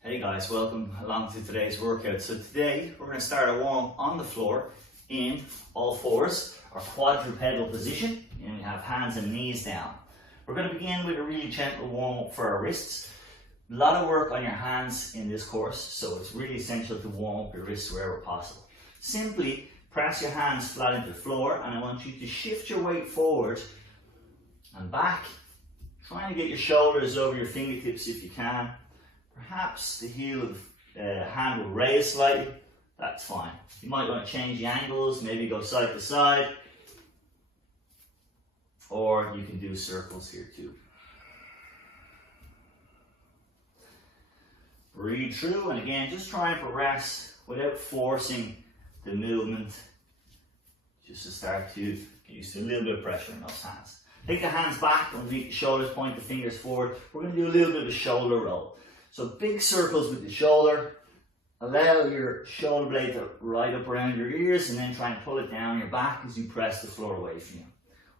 Hey guys, welcome along to today's workout. So today we're going to start a warm on the floor in all fours, or quadrupedal position, and we have hands and knees down. We're going to begin with a really gentle warm up for our wrists. A lot of work on your hands in this course, so it's really essential to warm up your wrists wherever possible. Simply press your hands flat into the floor, and I want you to shift your weight forward and back, trying to get your shoulders over your fingertips if you can. Perhaps the heel of the hand will raise slightly, that's fine. You might want to change the angles, maybe go side to side, or you can do circles here too. Breathe through, and again, just try and progress without forcing the movement, just to start to get used to a little bit of pressure in those hands. Take the hands back, underneath the shoulders, point the fingers forward. We're going to do a little bit of a shoulder roll. So big circles with the shoulder. Allow your shoulder blade to ride up around your ears, and then try and pull it down your back as you press the floor away from you.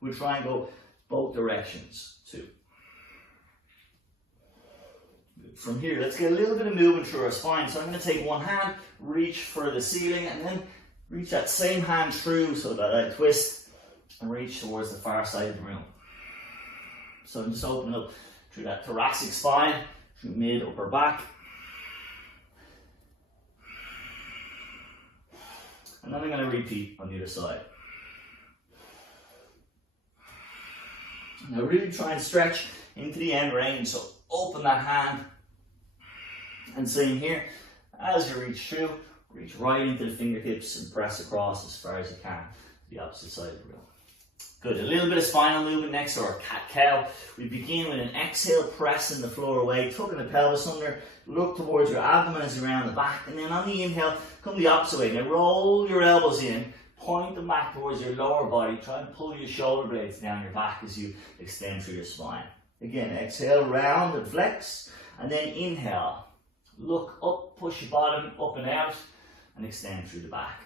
We'll try and go both directions too. From here, let's get a little bit of movement through our spine. So I'm going to take one hand, reach for the ceiling, and then reach that same hand through so that I twist and reach towards the far side of the room. So I'm just opening up through that thoracic spine, through mid, upper back. And then I'm going to repeat on the other side. Now really try and stretch into the end range, so open that hand. And same here, as you reach through, reach right into the fingertips and press across as far as you can to the opposite side of the room. Good, a little bit of spinal movement next to our cat-cow. We begin with an exhale, pressing the floor away, tucking the pelvis under, look towards your abdomen as you round the back, and then on the inhale, come the opposite way. Now roll your elbows in, point them back towards your lower body, try and pull your shoulder blades down your back as you extend through your spine. Again, exhale, round and flex, and then inhale, look up, push your bottom up and out, and extend through the back.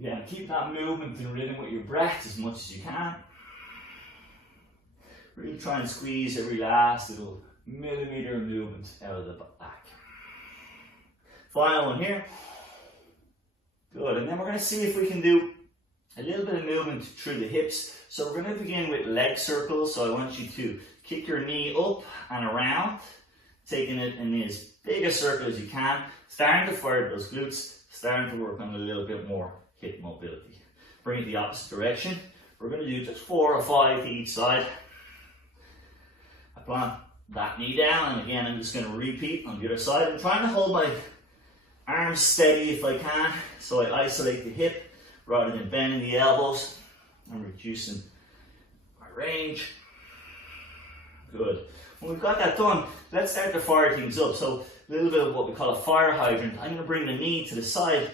Again, keep that movement in rhythm with your breath as much as you can. Really try and squeeze every last little millimeter of movement out of the back. Final one here. Good, and then we're going to see if we can do a little bit of movement through the hips. So we're going to begin with leg circles. So I want you to kick your knee up and around, taking it in as big a circle as you can, starting to fire those glutes, starting to work on a little bit more hip mobility. Bring it the opposite direction. We're going to do just 4 or 5 to each side. I plant that knee down, and again I'm just going to repeat on the other side. I'm trying to hold my arms steady if I can, so I isolate the hip rather than bending the elbows. I'm reducing my range. Good. When we've got that done, let's start to fire things up. So a little bit of what we call a fire hydrant. I'm going to bring the knee to the side,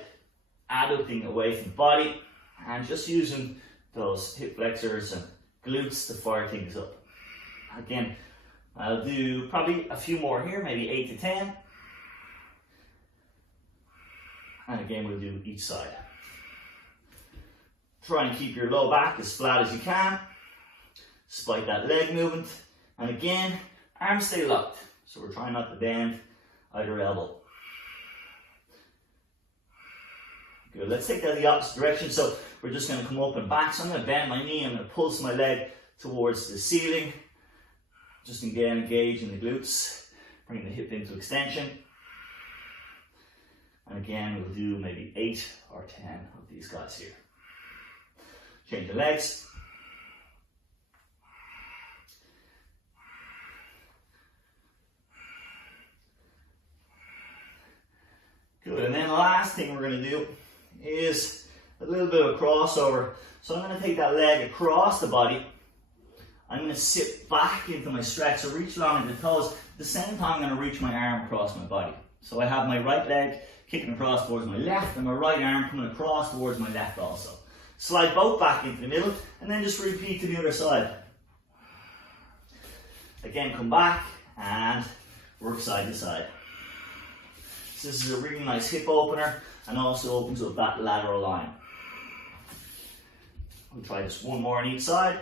adducting away from the body, and just using those hip flexors and glutes to fire things up. Again, I'll do probably a few more here, maybe 8 to 10. And again, we'll do each side. Try and keep your low back as flat as you can, despite that leg movement. And again, arms stay locked, so we're trying not to bend either elbow. Good, let's take that the opposite direction. So we're just going to come up and back. So I'm going to bend my knee, I'm going to pulse my leg towards the ceiling. Just again, engage in the glutes, bring the hip into extension. And again, we'll do maybe 8 or 10 of these guys here. Change the legs. Good, and then the last thing we're going to do is a little bit of a crossover. So I'm going to take that leg across the body. I'm going to sit back into my stretch, so reach long into the toes. At the same time, I'm going to reach my arm across my body. So I have my right leg kicking across towards my left, and my right arm coming across towards my left also. Slide both back into the middle, and then just repeat to the other side. Again, come back and work side to side. So this is a really nice hip opener, and also opens up that lateral line. We'll try just one more on each side.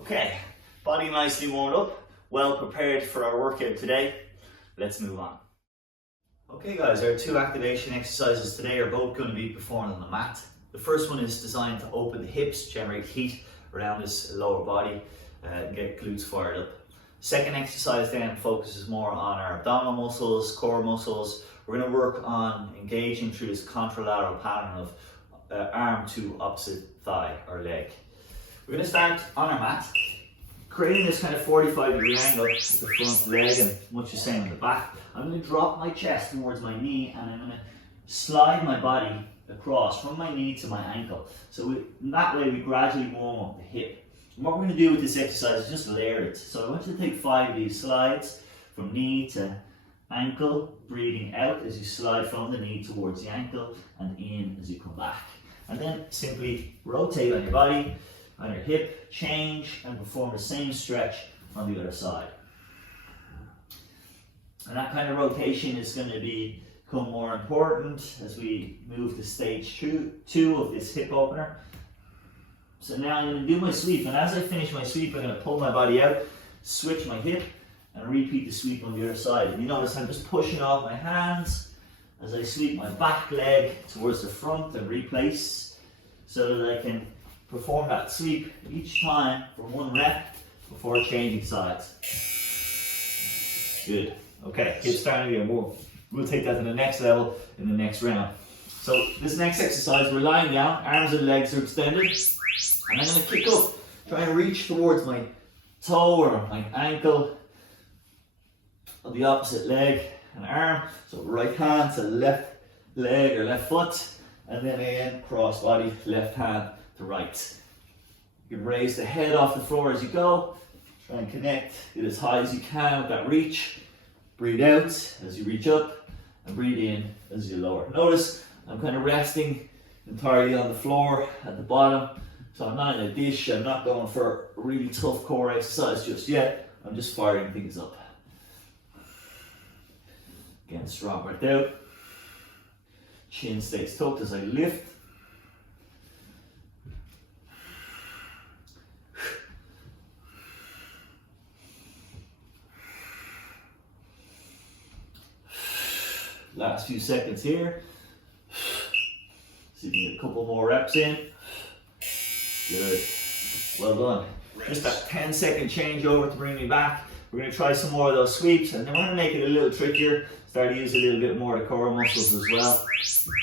Okay, body nicely warmed up, well prepared for our workout today. Let's move on. Okay guys, our 2 activation exercises today are both going to be performed on the mat. The first one is designed to open the hips, generate heat around this lower body, and get glutes fired up. Second exercise then focuses more on our abdominal muscles, core muscles. We're going to work on engaging through this contralateral pattern of arm to opposite thigh or leg. We're going to start on our mat, creating this kind of 45-degree angle with the front leg and much the same on the back. I'm going to drop my chest towards my knee and I'm going to slide my body across from my knee to my ankle. So in that way we gradually warm up the hip. And what we're going to do with this exercise is just layer it. So I want you to take 5 of these slides from knee to ankle, breathing out as you slide from the knee towards the ankle and in as you come back. And then simply rotate on your body, on your hip, change and perform the same stretch on the other side. And that kind of rotation is going to become more important as we move to stage 2 of this hip opener. So now I'm going to do my sweep, and as I finish my sweep I'm going to pull my body out, switch my hip and repeat the sweep on the other side. And you notice I'm just pushing off my hands as I sweep my back leg towards the front and replace, so that I can perform that sweep each time for 1 rep before changing sides. Good. Okay, keep starting again. We'll take that to the next level in the next round. So this next exercise, we're lying down, arms and legs are extended, and I'm going to kick up, try and reach towards my toe or my ankle of the opposite leg and arm. So right hand to left leg or left foot, and then again cross body, left hand to right. You can raise the head off the floor as you go, try and connect, get as high as you can with that reach. Breathe out as you reach up and breathe in as you lower. Notice I'm kind of resting entirely on the floor at the bottom, so I'm not in a dish. I'm not going for a really tough core exercise just yet. I'm just firing things up. Again, strong breath out. Chin stays tucked as I lift. Last few seconds here. See if you can get a couple more reps in. Good. Well done. Just that 10-second changeover to bring me back. We're going to try some more of those sweeps, and then we're going to make it a little trickier. Start to use a little bit more of the core muscles as well.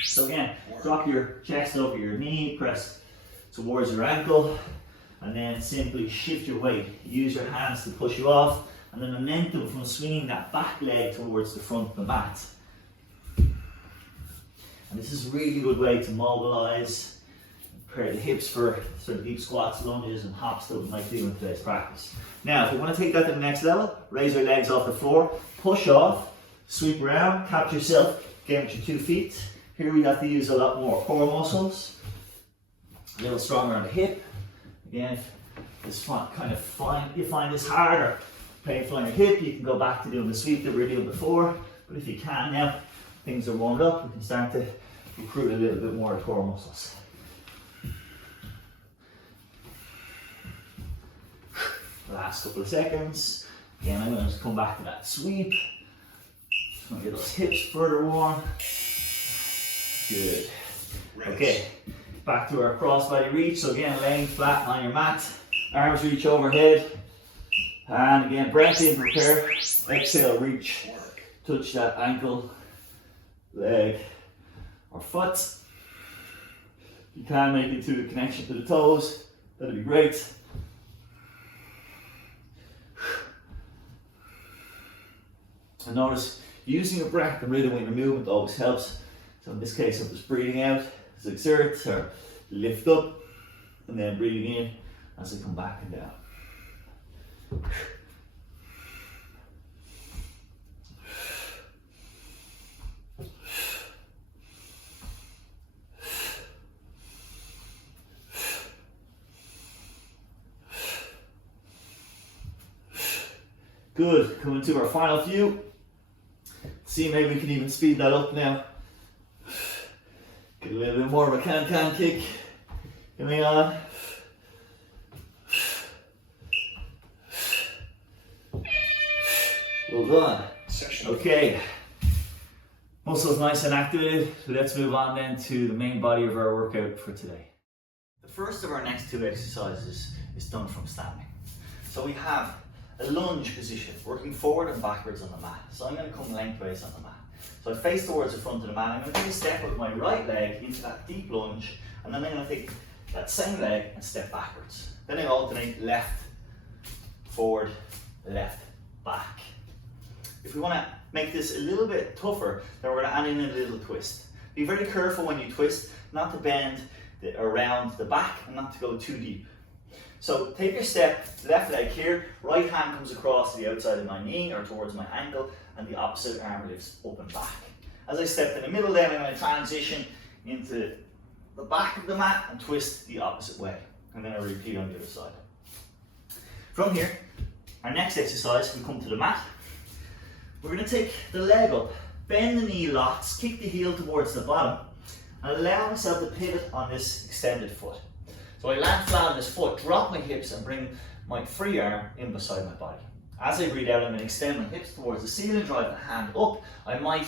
So again, drop your chest over your knee, press towards your ankle, and then simply shift your weight. Use your hands to push you off, and the momentum from swinging that back leg towards the front of the mat. And this is a really good way to mobilize, prepare the hips for sort of deep squats, lunges and hops that we might do in today's practice. Now, if we want to take that to the next level, raise our legs off the floor, push off, sweep around, catch yourself, get with your 2 feet. Here we have to use a lot more core muscles, a little stronger on the hip. Again, if you find this hard or painful on your hip, you can go back to doing the sweep that we were doing before. But if you can now, things are warmed up, we can start to recruit a little bit more core muscles. Last couple of seconds. Again, I'm going to just come back to that sweep. Just going to get those hips further warm. Good. Okay, back to our crossbody reach. So again, laying flat on your mat, arms reach overhead, and again, breath in, prepare. Exhale, reach, touch that ankle, leg, or foot. You can make it to the connection to the toes, that'd be great. And notice using your breath and rhythm in your movement always helps. So in this case, I'm just breathing out as I exert or lift up, and then breathing in as I come back and down. Good, coming to our final few. See, maybe we can even speed that up now. Get a little bit more of a can-can kick. Coming on. Well done. Okay, muscles nice and activated. Let's move on then to the main body of our workout for today. The first of our next two exercises is done from standing. So we have a lunge position, working forward and backwards on the mat. So I'm going to come lengthways on the mat. So I face towards the front of the mat. I'm going to take a step with my right leg into that deep lunge, and then I'm going to take that same leg and step backwards. Then I alternate left, forward, left, back. If we want to make this a little bit tougher, then we're going to add in a little twist. Be very careful when you twist, not to bend around the back and not to go too deep. So take your step, left leg here, right hand comes across to the outside of my knee or towards my ankle, and the opposite arm lifts up and back. As I step in the middle then, I'm going to transition into the back of the mat and twist the opposite way. And then I repeat on the other side. From here, our next exercise, we come to the mat. We're going to take the leg up, bend the knee lots, kick the heel towards the bottom, and allow myself to pivot on this extended foot. So I land flat on this foot, drop my hips and bring my free arm in beside my body. As I breathe out, I'm going to extend my hips towards the ceiling, drive the hand up. I might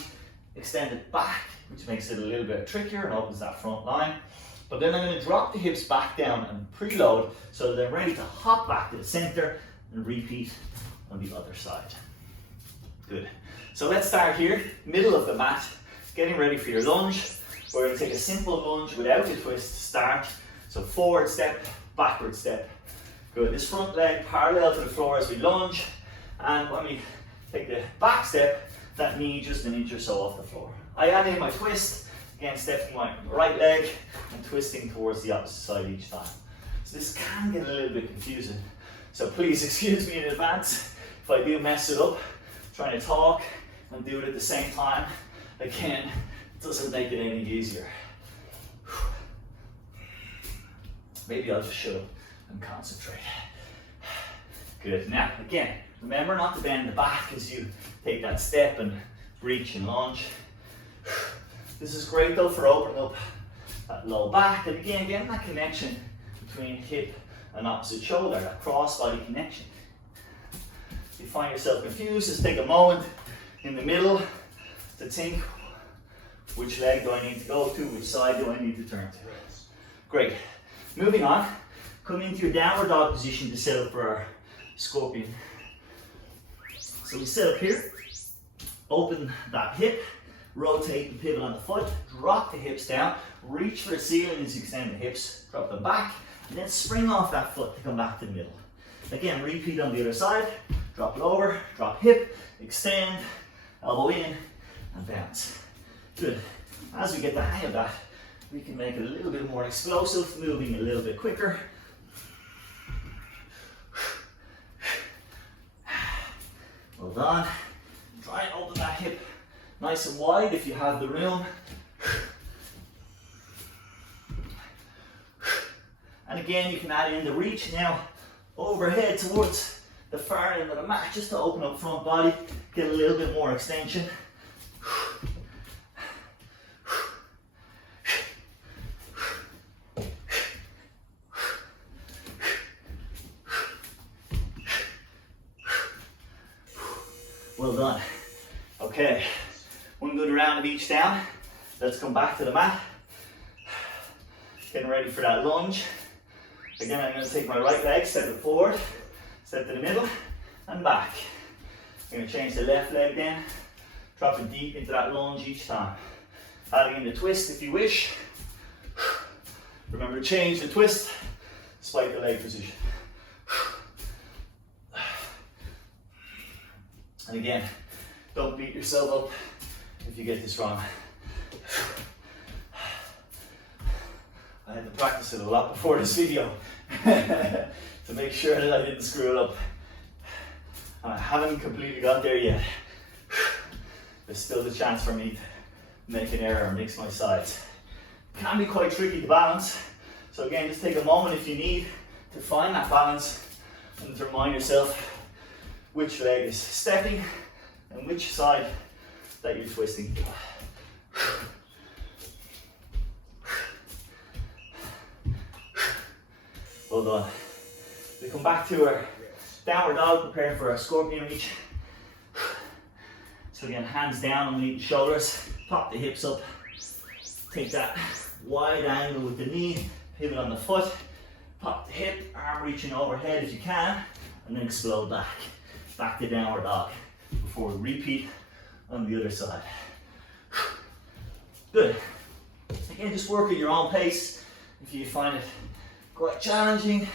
extend it back, which makes it a little bit trickier and opens that front line. But then I'm going to drop the hips back down and preload so that I'm ready to hop back to the center and repeat on the other side. Good. So let's start here, middle of the mat, getting ready for your lunge. We're going to take a simple lunge without a twist to start. So forward step, backward step. Good. This front leg parallel to the floor as we lunge. And when we take the back step, that knee just an inch or so off the floor. I add in my twist, again stepping my right leg and twisting towards the opposite side each time. So this can get a little bit confusing. So please excuse me in advance if I do mess it up. Trying to talk and do it at the same time, again, it doesn't make it any easier. Maybe I'll just shut up and concentrate. Good. Now, again, remember not to bend the back as you take that step and reach and lunge. This is great though for opening up that low back, and again, getting that connection between hip and opposite shoulder, that cross-body connection. If you find yourself confused, just take a moment in the middle to think, which leg do I need to go to, which side do I need to turn to. Great. Moving on, come into your downward dog position to set up for our scorpion. So we set up here, open that hip, rotate and pivot on the foot, drop the hips down, reach for the ceiling as you extend the hips, drop them back, and then spring off that foot to come back to the middle. Again, repeat on the other side, drop lower, drop hip, extend, elbow in, and bounce. Good. As we get the hang of that, we can make it a little bit more explosive, moving a little bit quicker. Well done. Try and open that hip nice and wide if you have the room. And again, you can add in the reach now overhead towards the far end of the mat just to open up front body, get a little bit more extension. Well done. Okay, one good round of each down. Let's come back to the mat. Getting ready for that lunge. Again, I'm going to take my right leg, step it forward, step to the middle, and back. I'm going to change the left leg then, drop it deep into that lunge each time. Adding in the twist if you wish. Remember to change the twist despite the leg position. And again, don't beat yourself up if you get this wrong. I had to practice it a lot before this video to make sure that I didn't screw it up. And I haven't completely got there yet. There's still the chance for me to make an error and mix my sides. It can be quite tricky to balance. So again, just take a moment if you need to find that balance and to remind yourself which leg is stepping and which side that you're twisting. Well done. We come back to our downward dog, prepare for our scorpion reach. So again, hands down underneath the shoulders, pop the hips up, take that wide angle with the knee, pivot on the foot, pop the hip, arm reaching overhead if you can, and then explode back. Back to downward dog before we repeat on the other side. Good. Again, just work at your own pace. If you find it quite challenging,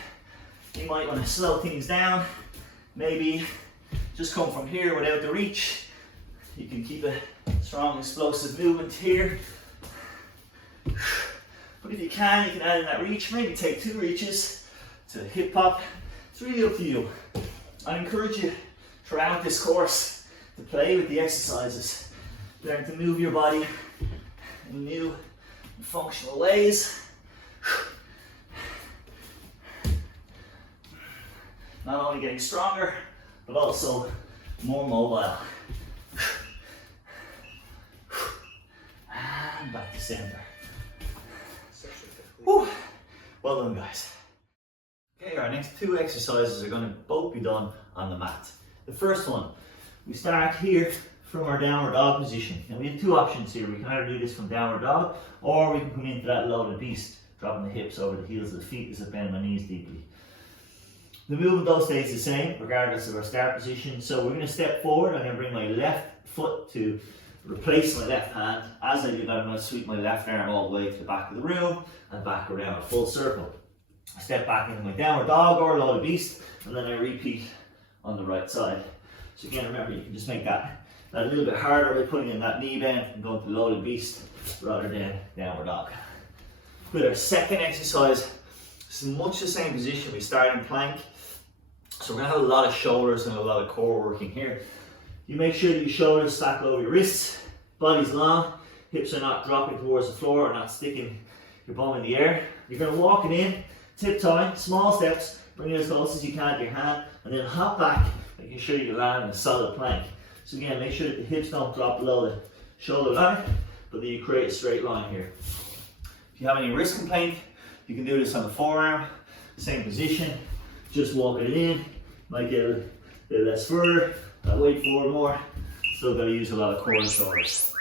you might want to slow things down. Maybe just come from here without the reach. You can keep a strong explosive movement here. But if you can add in that reach. Maybe take 2 reaches to hip hop. It's really up to you. I encourage you throughout this course to play with the exercises. Learn to move your body in new and functional ways. Not only getting stronger, but also more mobile. And back to center. Whew. Well done, guys. Okay, our next 2 exercises are going to both be done on the mat. The first one, we start here from our downward dog position. And we have 2 options here. We can either do this from downward dog, or we can come into that loaded beast, dropping the hips over the heels of the feet as I bend my knees deeply. The movement though stays the same, regardless of our start position. So we're going to step forward. I'm going to bring my left foot to replace my left hand. As I do that, I'm going to sweep my left arm all the way to the back of the room and back around a full circle. I step back into my downward dog or loaded beast, and then I repeat on the right side. So again, remember, you can just make that a little bit harder by putting in that knee bend and going to loaded beast rather than downward dog. With our second exercise, it's much the same position. We start in plank. So we're going to have a lot of shoulders and a lot of core working here. You make sure that your shoulders stack over your wrists, body's long, hips are not dropping towards the floor or not sticking your bum in the air. You're going to walk it in, tiptoeing, small steps, bring it as close as you can to your hand, and then hop back, making sure you land in a solid plank. So again, make sure that the hips don't drop below the shoulder line, but that you create a straight line here. If you have any wrist complaint, you can do this on the forearm, same position, just walk it in, might get a bit less further, weight forward more, still got to use a lot of core and shoulders.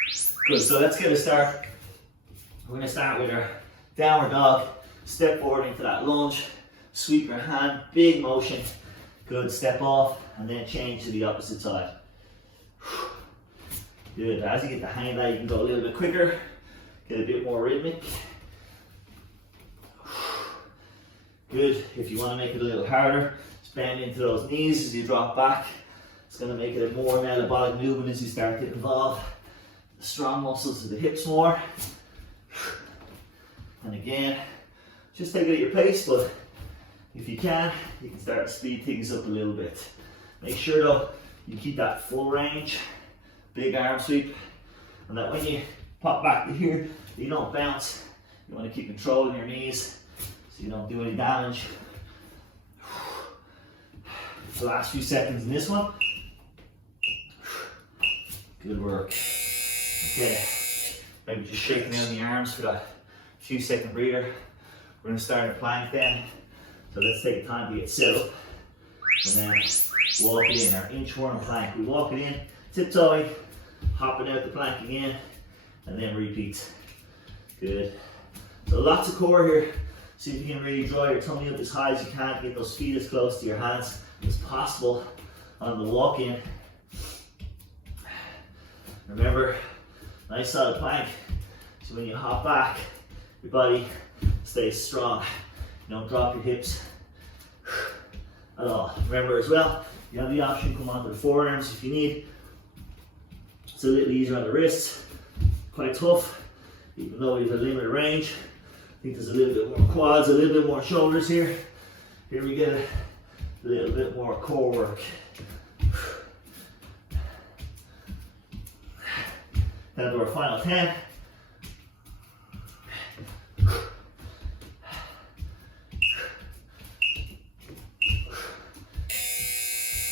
Good, so let's get a start. We're going to start with our downward dog, step forward into that lunge, sweep your hand, big motion, good, step off, and then change to the opposite side. Good, as you get the hang of that, you can go a little bit quicker, get a bit more rhythmic. Good, if you want to make it a little harder, just bend into those knees as you drop back. It's going to make it a more metabolic movement as you start to involve the strong muscles of the hips more. And again, just take it at your pace, but if you can start to speed things up a little bit. Make sure though, you keep that full range, big arm sweep, and that when you pop back to here, you don't bounce. You want to keep controlling your knees so you don't do any damage. The last few seconds in this one. Good work. Okay, maybe just shaking down the arms for that few second breather. We're going to start a plank then. So let's take time to get set up. And then walk it in, our inchworm plank. We walk it in, tiptoeing, hopping out the plank again, and then repeat. Good. So lots of core here. See if you can really draw your tummy up as high as you can. Get those feet as close to your hands as possible on the walk in. Remember, nice solid plank. So when you hop back, your body stays strong. You don't drop your hips at all. Remember as well, you have the option to come onto the forearms if you need. It's a little easier on the wrists. Quite tough, even though we have a limited range. I think there's a little bit more quads, a little bit more shoulders here. Here we get a little bit more core work. Now to our final 10.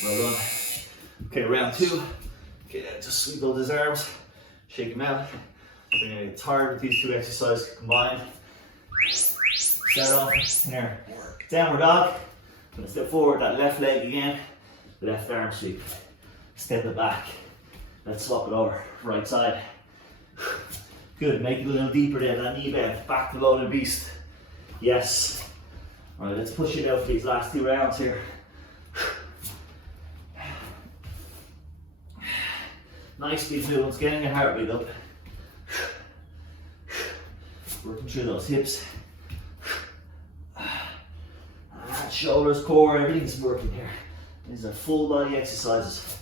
Well done. Okay, round 2. Okay, just sweep those arms, shake them out. We're going to get tired with these 2 exercises combined. Start off in our downward dog. I'm going to step forward, that left leg again, left arm sweep. Step it back, Let's swap it over, right side. Good, make it a little deeper there, that knee bend, back to loaded beast. Yes. All right, let's push it out for these last 2 rounds here. Nice deep movements, getting your heart rate up. Working through those hips. Shoulders, core, everything's working here. These are full body exercises.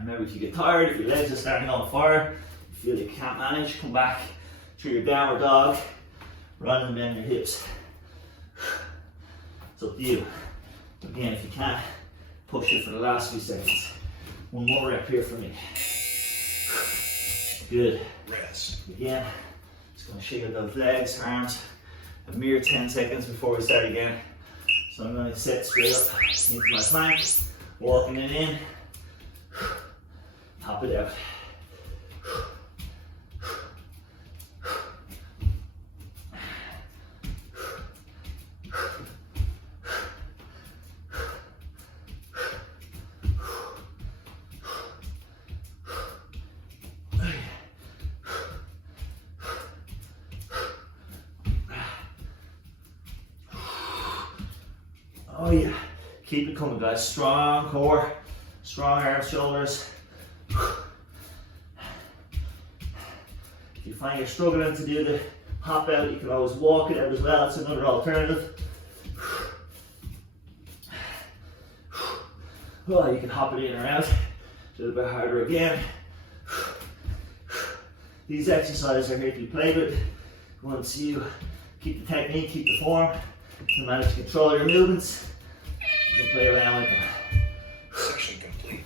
Remember, if you get tired, if your legs are starting on fire, you feel you can't manage, come back to your downward dog, run and bend your hips. It's up to you. Again, if you can't, push it for the last few seconds. 1 more rep here for me. Good. Rest. Again, just going to shake out those legs, arms, a mere 10 seconds before we start again. So I'm going to sit straight up into my plank, walking it in, top it out. Oh yeah, keep it coming guys, strong core, strong arms, shoulders. If you find you're struggling to do the hop out, you can always walk it out as well, it's another alternative. Well, you can hop it in or out, a little bit harder again. These exercises are here to be played with. Once you keep the technique, keep the form, you can manage to control your movements. You can play around with them. Session complete.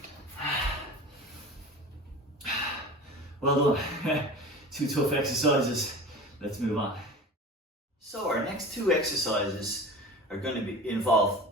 Well done. 2 tough exercises. Let's move on. So our next 2 exercises are going to involve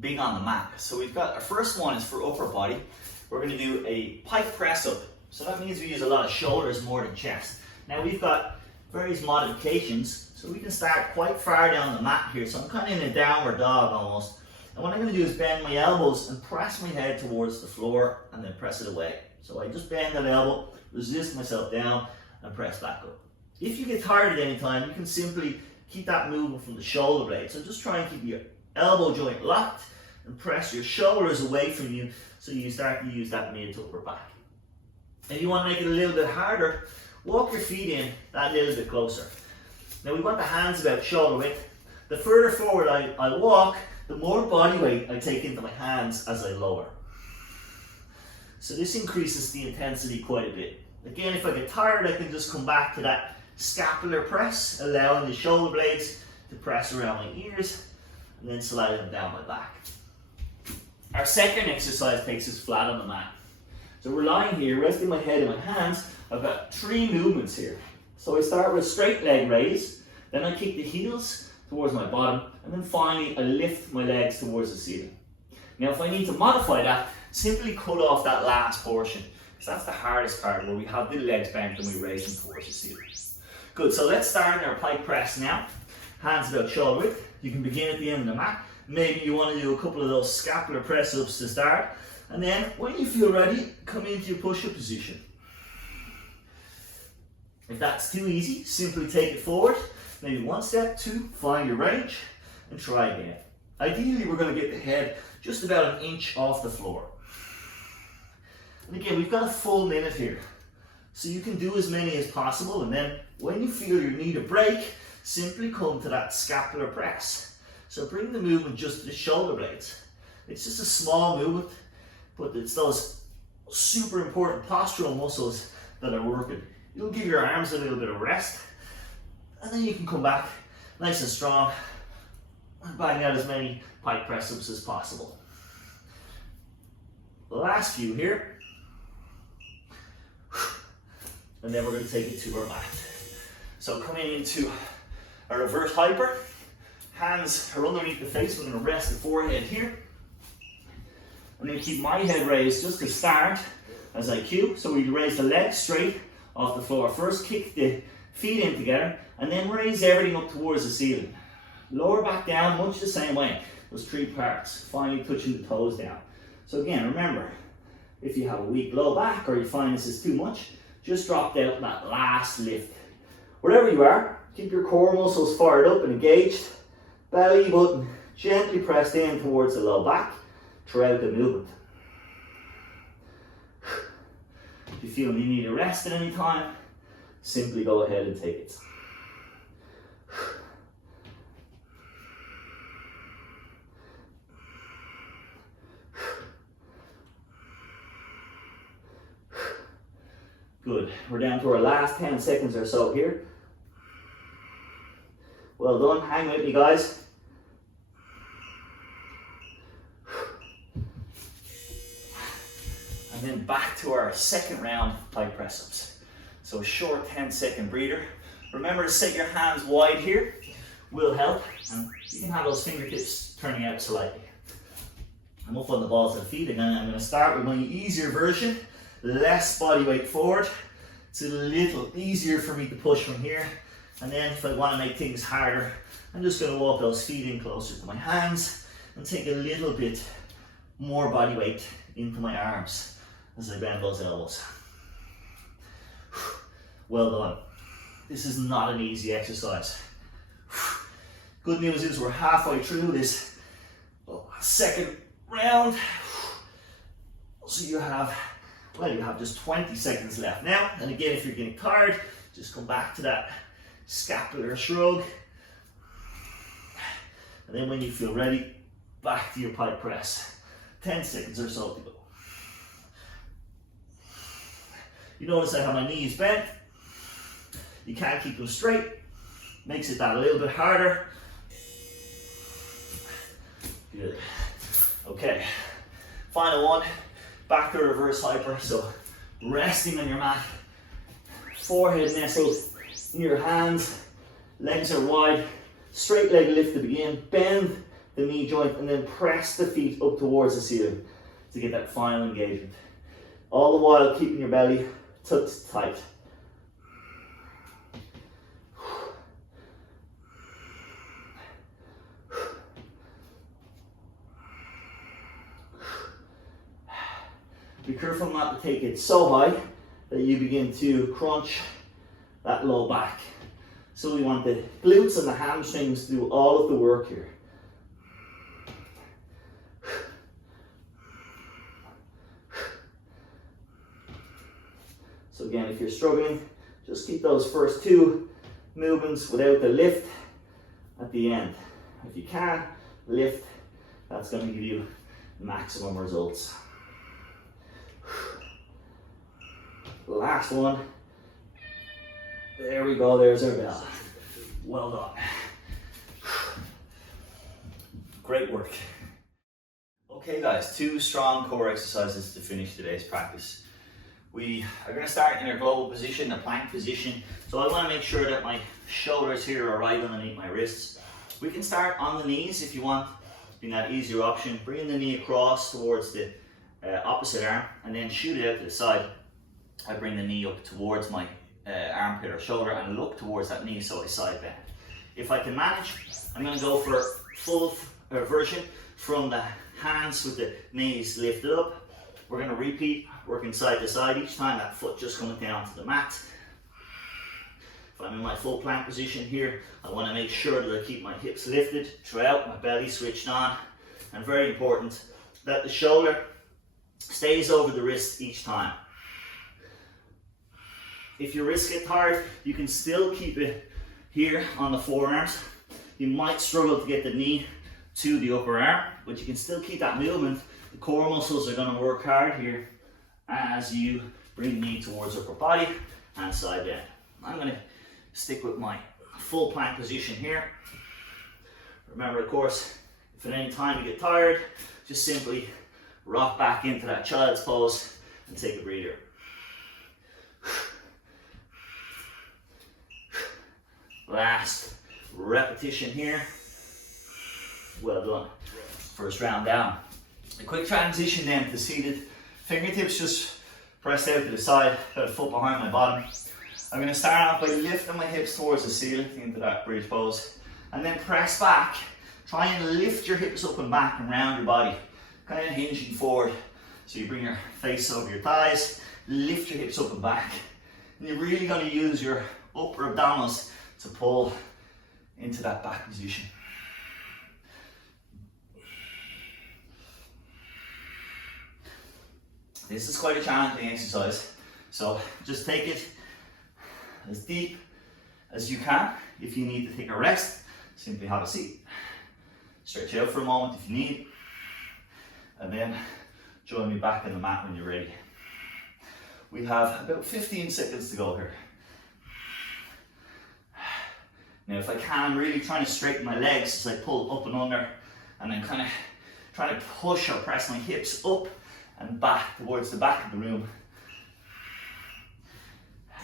being on the mat. So we've got our first one is for upper body. We're going to do a pike press up. So that means we use a lot of shoulders more than chest. Now we've got various modifications. So we can start quite far down the mat here. So I'm kind of in a downward dog almost. And what I'm going to do is bend my elbows and press my head towards the floor and then press it away. So I just bend that elbow, resist myself down and press back up. If you get tired at any time, you can simply keep that movement from the shoulder blade. So just try and keep your elbow joint locked and press your shoulders away from you so you start to use that mid to upper back. If you want to make it a little bit harder, walk your feet in that little bit closer. Now we want the hands about shoulder width. The further forward I walk, the more body weight I take into my hands as I lower. So this increases the intensity quite a bit. Again, if I get tired, I can just come back to that scapular press, allowing the shoulder blades to press around my ears and then slide them down my back. Our second exercise takes us flat on the mat. So we're lying here, resting my head in my hands. I've got 3 movements here. So I start with straight leg raise, then I kick the heels towards my bottom, and then finally I lift my legs towards the ceiling. Now if I need to modify that, simply cut off that last portion, because that's the hardest part where we have the legs bent and we raise them towards the ceiling. Good, so let's start in our pike press now. Hands about shoulder width. You can begin at the end of the mat. Maybe you want to do a couple of those scapular press ups to start, and then when you feel ready, come into your push-up position. If that's too easy, simply take it forward, maybe 1 step, 2, find your range, and try again. Ideally, we're going to get the head just about 1 inch off the floor. And again, we've got a full minute here. So you can do as many as possible, and then when you feel you need a break, simply come to that scapular press. So bring the movement just to the shoulder blades. It's just a small movement, but it's those super important postural muscles that are working. You'll give your arms a little bit of rest, and then you can come back nice and strong and bang out as many pike press ups as possible. The last few here, and then we're going to take it to our mat. So coming into a reverse hyper, hands are underneath the face. We're going to rest the forehead here. I'm going to keep my head raised just to start as I cue. So we raise the legs straight off the floor. First kick the feet in together and then raise everything up towards the ceiling. Lower back down, much the same way. Those 3 parts, finally touching the toes down. So again, remember, if you have a weak low back or you find this is too much, just drop down that last lift. Wherever you are, keep your core muscles fired up and engaged. Belly button gently pressed in towards the low back throughout the movement. If you feel you need a rest at any time, simply go ahead and take it. Good. We're down to our last 10 seconds or so here. Well done. Hang with me, guys. And then back to our second round of pike press-ups. So a short 10-second breather. Remember to set your hands wide here. Will help. And you can have those fingertips turning out slightly. I'm up on the balls of the feet, and then I'm going to start with my easier version. Less body weight forward. It's a little easier for me to push from here. And then if I want to make things harder, I'm just going to walk those feet in closer to my hands and take a little bit more body weight into my arms as I bend those elbows. Well done. This is not an easy exercise. Good news is we're halfway through this second round. So you have just 20 seconds left now. And again, if you're getting tired, just come back to that scapular shrug. And then when you feel ready, back to your pike press. 10 seconds or so to go. You notice I have my knees bent. You can't keep them straight. Makes it that a little bit harder. Good. Okay. Final one. Back to reverse hyper. So resting on your mat. Forehead nestled in your hands. Legs are wide. Straight leg lift to begin. Bend the knee joint and then press the feet up towards the ceiling to get that final engagement. All the while keeping your belly tucked tight. Be careful not to take it so high that you begin to crunch that low back. So we want the glutes and the hamstrings to do all of the work here. So again, if you're struggling, just keep those first 2 movements without the lift at the end. If you can lift, that's going to give you maximum results. Last one. There we go, there's our bell. Well done. Great work. Okay guys, 2 strong core exercises to finish today's practice. We are going to start in our global position, a plank position. So I want to make sure that my shoulders here are right underneath my wrists. We can start on the knees if you want, being that easier option. Bring the knee across towards the opposite arm and then shoot it out to the side. I bring the knee up towards my armpit or shoulder and look towards that knee so I side bend. If I can manage, I'm going to go for full version from the hands with the knees lifted up. We're going to repeat working side to side each time, that foot just coming down to the mat. If I'm in my full plank position here, I want to make sure that I keep my hips lifted throughout, my belly switched on, and very important that the shoulder stays over the wrist each time. If your wrists get tired, you can still keep it here on the forearms. You might struggle to get the knee to the upper arm, but you can still keep that movement. The core muscles are going to work hard here as you bring the knee towards upper body and side bend. I'm going to stick with my full plank position here. Remember, of course, if at any time you get tired, just simply rock back into that child's pose and take a breather. Last repetition here. Well done. First round down. A quick transition then to seated. Fingertips just pressed out to the side, about a foot behind my bottom. I'm going to start off by lifting my hips towards the ceiling into that bridge pose. and then press back. Try and lift your hips up and back and round your body, kind of hinging forward. So you bring your face over your thighs, lift your hips up and back. And you're really going to use your upper abdominals to pull into that back position. This is quite a challenging exercise, so just take it as deep as you can. If you need to take a rest, simply have a seat. Stretch out for a moment if you need, and then join me back on the mat when you're ready. We have about 15 seconds to go here. Now if I can, I'm really trying to straighten my legs as I pull up and under, and then kind of trying to push or press my hips up and back towards the back of the room.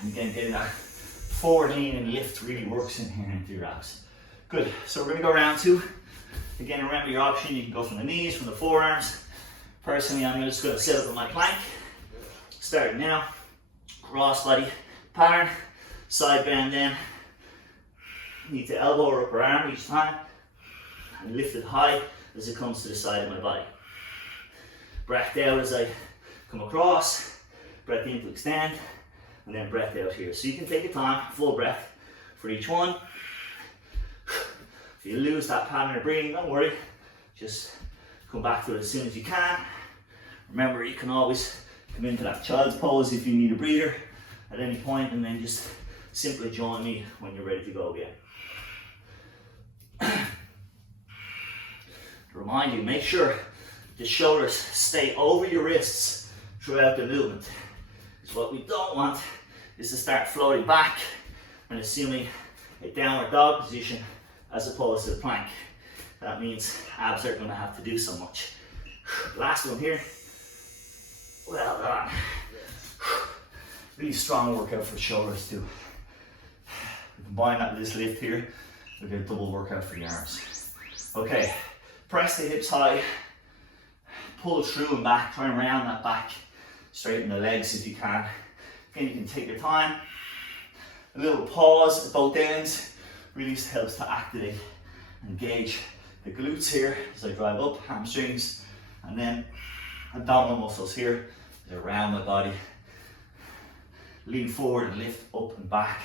And again, getting that forward lean and lift really works in here into your abs. Good, so we're gonna go round two. Again, remember your option, you can go from the knees, from the forearms. Personally, I'm just gonna set up on my plank. Starting now, cross body pattern, side bend in. Knee to elbow or upper arm each time, and lift it high as it comes to the side of my body. Breath out as I come across, breath in to extend, and then breath out here. So you can take your time, full breath for each one. If you lose that pattern of breathing, don't worry, just come back to it as soon as you can. Remember, you can always come into that child's pose if you need a breather at any point, and then just simply join me when you're ready to go again. To remind you, make sure the shoulders stay over your wrists throughout the movement. So what we don't want is to start floating back and assuming a downward dog position as opposed to the plank. That means abs aren't going to have to do so much. Last one here. Well done. Really strong workout for the shoulders too. We combine that with this lift here, we get a double workout for the arms. Okay, press the hips high, pull through and back, try and round that back, straighten the legs if you can. Again, you can take your time. A little pause at both ends really helps to activate and engage the glutes here as I drive up, hamstrings, and then abdominal muscles here as I round my body. Lean forward and lift up and back.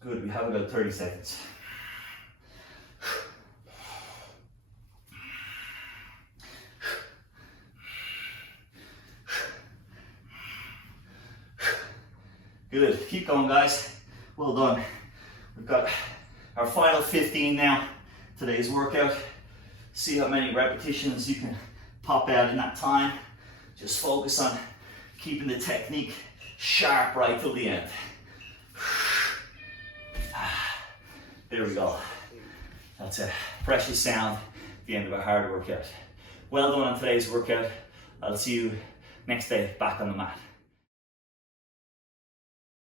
Good, we have about 30 seconds. Good, keep going guys, well done. We've got our final 15 now, today's workout. See how many repetitions you can pop out in that time. Just focus on keeping the technique sharp right till the end. There we go. That's a precious sound at the end of a hard workout. Well done on today's workout. I'll see you next day back on the mat.